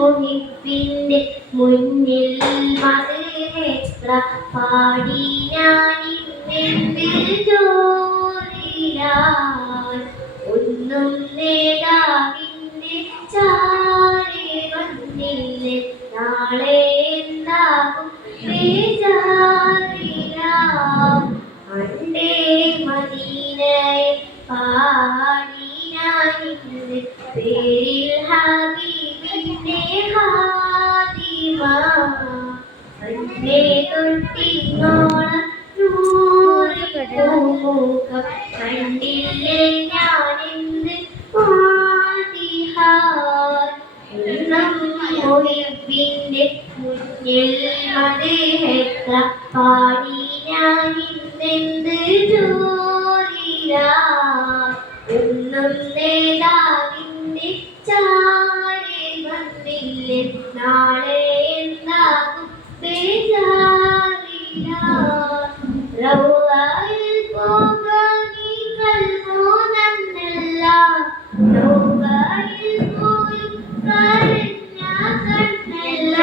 മുഹിബിന്റെ മുന്നിൽ മധുഹെത്ര പാടി ഞാനിന്നെന്ത് ജോലിയാൽ ഒന്നും നേടാവിന്റെ ചാരെ വന്നില്ലേ നാളെ എന്താകും ബേജാറിലാൽ പണ്ടേ മദീനയെ പാടി ഞാനിന്ന് പേരിൽ ഹബീബിന്റെ ഹാദിമ പണ്ടേ തൊട്ടിങ്ങോളം നൂറിപ്പൂമുഖം കണ്ടില്ലേ ഞാനിന്ന് മാതിഹാർ എന്നും മുഹിബിന്റെ മുന്നിൽ മധുഹെത്ര പാടി ഞാനിന്നെന്ത് ജോലിയാ ഒന്നും നേതാവിന്റെ ചാരെ വന്നില്ലേ നാളെ എന്താകും ബേജാറിലാ റൗളയിൽ പോകാൻ നീ കൽമോനല്ല റൗളയിൽ പോലും കരഞ്ഞ കണ്ണല്ല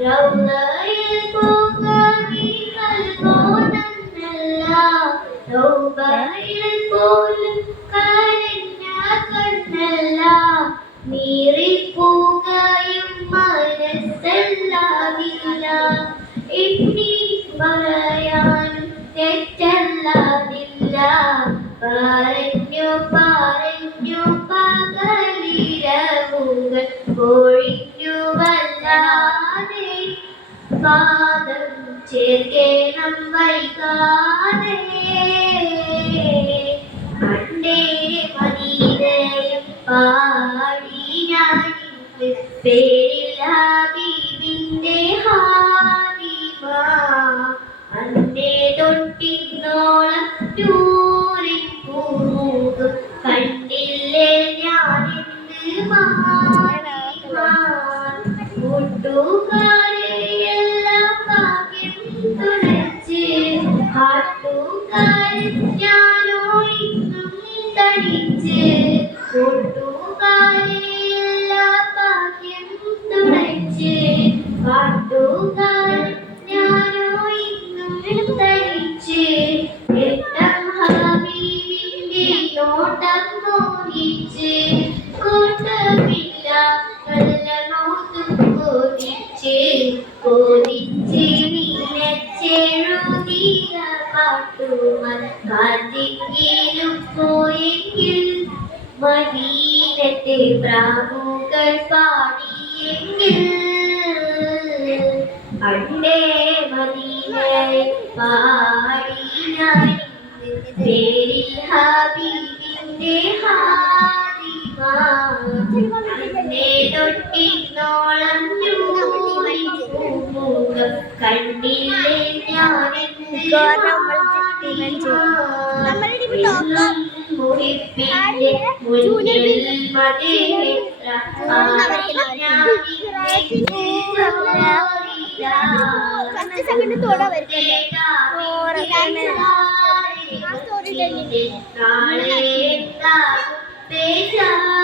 റൗളയിൽ പോകാൻ നീ കൽമോനല്ല റൗളയിൽ പോലും കരഞ്ഞ കണ്ണല്ല നീറിപ്പോകയും മനസ്സല്ലാതില്ല എണ്ണി പറയാനും തെറ്റല്ലാതില്ല പറഞ്ഞു പറഞ്ഞു പകലിരവുകൾ ഒഴിഞ്ഞു വല്ലാതെ പാദം ചേർക്കേണം വൈകാതെ പണ്ടേ മദീനയും പാടി ഞാനിന്ന് പേരിൽ ഹബീബിന്റെ ഹാദിമ അന്നേ തൊട്ടിന്നോളം പൂമുഖം കണ്ടില്ലേ ഞാനിന്ന് മാറിമാൻ കൂട്ടുകാരെയെല്ലാം ഭാഗ്യം തുണച്ച് കാട്ടുകാരൻ ഞാനോ ഇന്നും തടിച്ച് കൂട്ടുകാരെയെല്ലാം ഭാഗ്യം തുണച്ച് കാട്ടുകാരൻ ഞാനോ ഇന്നും തടിച്ച് എട്ടം ഹബീബിന്റെ നോട്ടം മോഹിച്ച് കൂട്ടമില്ല നല്ല നോട്ടും കോതിച്ച് കോതിച്ച് നീലച്ചെഴുതിയ പാട്ടുമാൻ കാത്തിങ്കിലും പോയെങ്കിൽ മദീനത്തെ പ്രാവുകൾ പാടിയെങ്കിൽ പണ്ടേ മദീനയെ പാടി ഞാനിന്ന് പേരിൽ ഹബീബിന്റെ ഹാദിമ അന്നേ തൊട്ടിന്നോളം പൂമുഖം കണ്ടില്ലേ ഞാനിന്ന് മുഹിബിന്റെ മുന്നിൽ മധുഹെത്ര പാടി ഞാനിന്നെന്ത് നാളെ എന്താകും ബേജാറിലാ